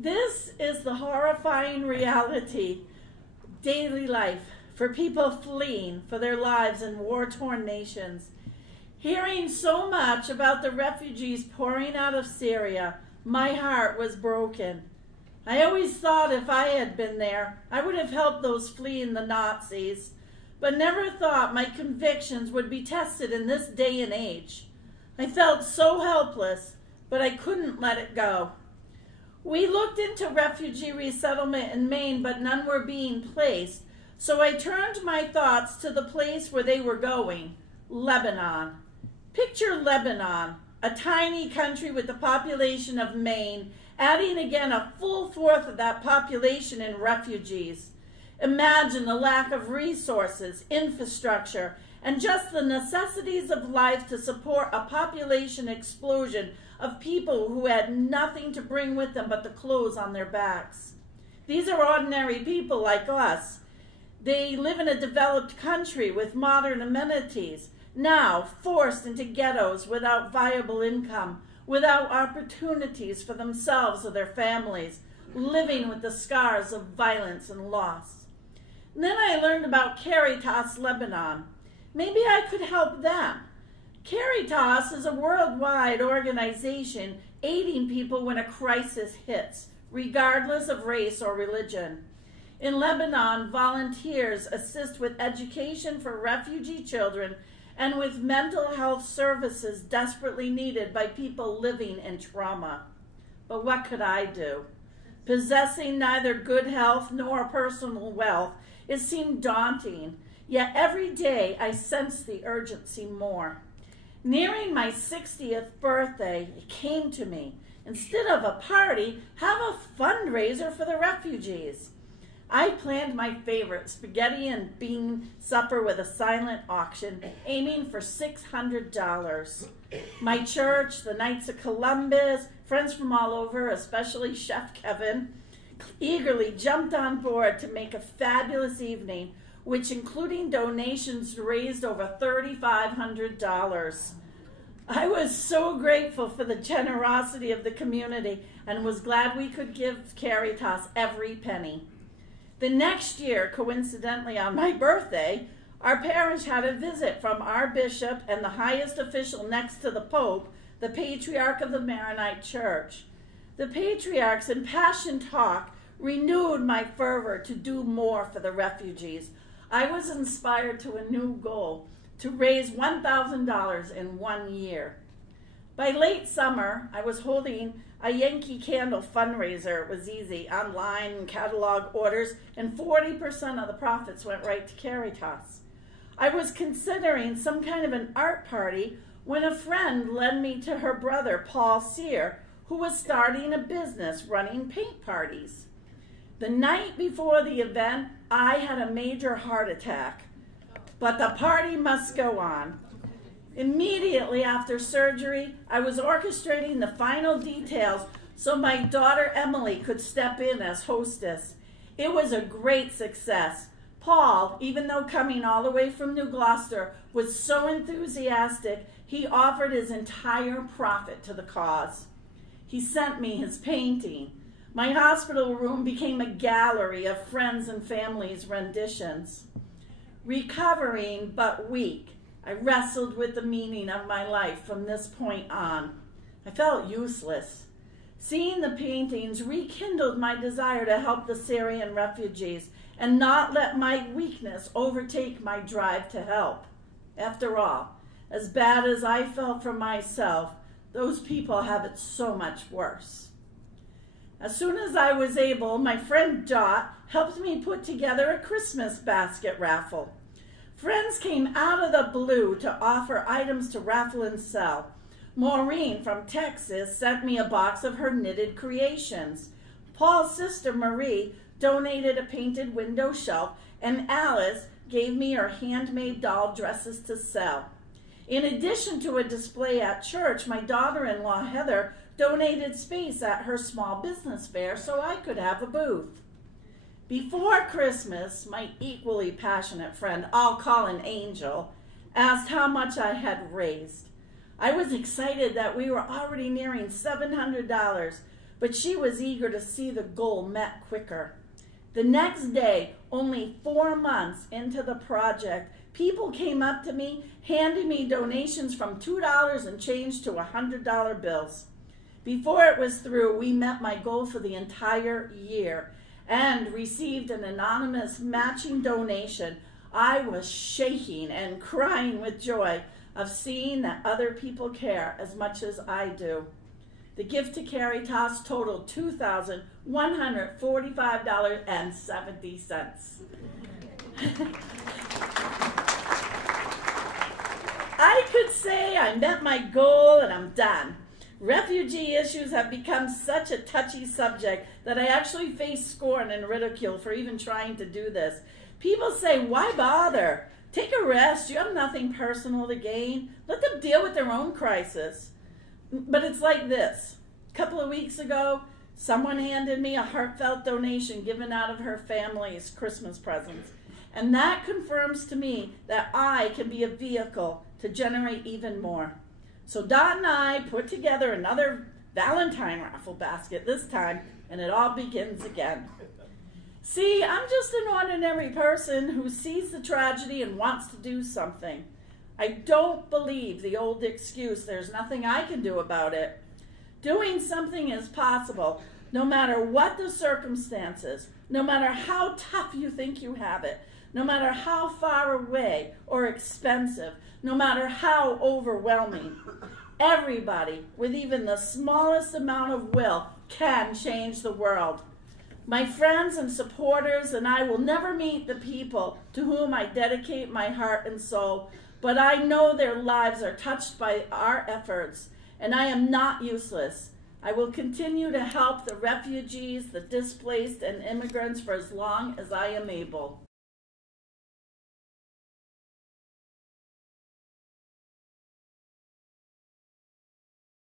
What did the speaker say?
This is the horrifying reality, daily life, for people fleeing for their lives in war-torn nations. Hearing so much about the refugees pouring out of Syria, my heart was broken. I always thought if I had been there, I would have helped those fleeing the Nazis, but never thought my convictions would be tested in this day and age. I felt so helpless, but I couldn't let it go. We looked into refugee resettlement in Maine, but none were being placed, so I turned my thoughts to the place where they were going, Lebanon. Picture Lebanon, a tiny country with the population of Maine, adding again a full fourth of that population in refugees. Imagine the lack of resources, infrastructure, and just the necessities of life to support a population explosion of people who had nothing to bring with them but the clothes on their backs. These are ordinary people like us. They live in a developed country with modern amenities, now forced into ghettos without viable income, without opportunities for themselves or their families, living with the scars of violence and loss. And then I learned about Caritas Lebanon. Maybe I could help them. Caritas is a worldwide organization aiding people when a crisis hits, regardless of race or religion. In Lebanon, volunteers assist with education for refugee children and with mental health services desperately needed by people living in trauma. But what could I do? Possessing neither good health nor personal wealth, it seemed daunting, yet every day I sensed the urgency more. Nearing my 60th birthday, it came to me, instead of a party, have a fundraiser for the refugees. I planned my favorite spaghetti and bean supper with a silent auction, aiming for $600. My church, the Knights of Columbus, friends from all over, especially Chef Kevin, eagerly jumped on board to make a fabulous evening, which including donations raised over $3,500. I was so grateful for the generosity of the community and was glad we could give Caritas every penny. The next year, coincidentally on my birthday, our parish had a visit from our bishop and the highest official next to the Pope, the Patriarch of the Maronite Church. The patriarch's impassioned talk renewed my fervor to do more for the refugees. I was inspired to a new goal, to raise $1,000 in 1 year. By late summer, I was holding a Yankee Candle fundraiser. It was easy, online and catalog orders, and 40% of the profits went right to Caritas. I was considering some kind of an art party when a friend led me to her brother, Paul Sear, who was starting a business running paint parties. The night before the event, I had a major heart attack, but the party must go on. Immediately after surgery, I was orchestrating the final details so my daughter Emily could step in as hostess. It was a great success. Paul, even though coming all the way from New Gloucester, was so enthusiastic, he offered his entire profit to the cause. He sent me his painting. My hospital room became a gallery of friends and family's renditions. Recovering but weak, I wrestled with the meaning of my life from this point on. I felt useless. Seeing the paintings rekindled my desire to help the Syrian refugees and not let my weakness overtake my drive to help. After all, as bad as I felt for myself, those people have it so much worse. As soon as I was able, my friend Dot helped me put together a Christmas basket raffle. Friends came out of the blue to offer items to raffle and sell. Maureen from Texas sent me a box of her knitted creations. Paul's sister Marie donated a painted window shelf, and Alice gave me her handmade doll dresses to sell. In addition to a display at church, my daughter-in-law Heather donated space at her small business fair so I could have a booth. Before Christmas, my equally passionate friend, I'll call an Angel, asked how much I had raised. I was excited that we were already nearing $700, but she was eager to see the goal met quicker. The next day, only 4 months into the project, people came up to me, handing me donations from $2 and change to $100 bills. Before it was through, we met my goal for the entire year and received an anonymous matching donation. I was shaking and crying with joy of seeing that other people care as much as I do. The gift to Caritas totaled $2,145.70. I could say I met my goal and I'm done. Refugee issues have become such a touchy subject that I actually face scorn and ridicule for even trying to do this. People say, why bother? Take a rest. You have nothing personal to gain. Let them deal with their own crisis. But it's like this. A couple of weeks ago, someone handed me a heartfelt donation given out of her family's Christmas presents. And that confirms to me that I can be a vehicle to generate even more. So Dot and I put together another Valentine raffle basket this time, and it all begins again. See, I'm just an ordinary person who sees the tragedy and wants to do something. I don't believe the old excuse, there's nothing I can do about it. Doing something is possible, no matter what the circumstances, no matter how tough you think you have it, no matter how far away or expensive, no matter how overwhelming. Everybody with even the smallest amount of will can change the world. My friends and supporters and I will never meet the people to whom I dedicate my heart and soul, but I know their lives are touched by our efforts, and I am not useless. I will continue to help the refugees, the displaced, and immigrants for as long as I am able.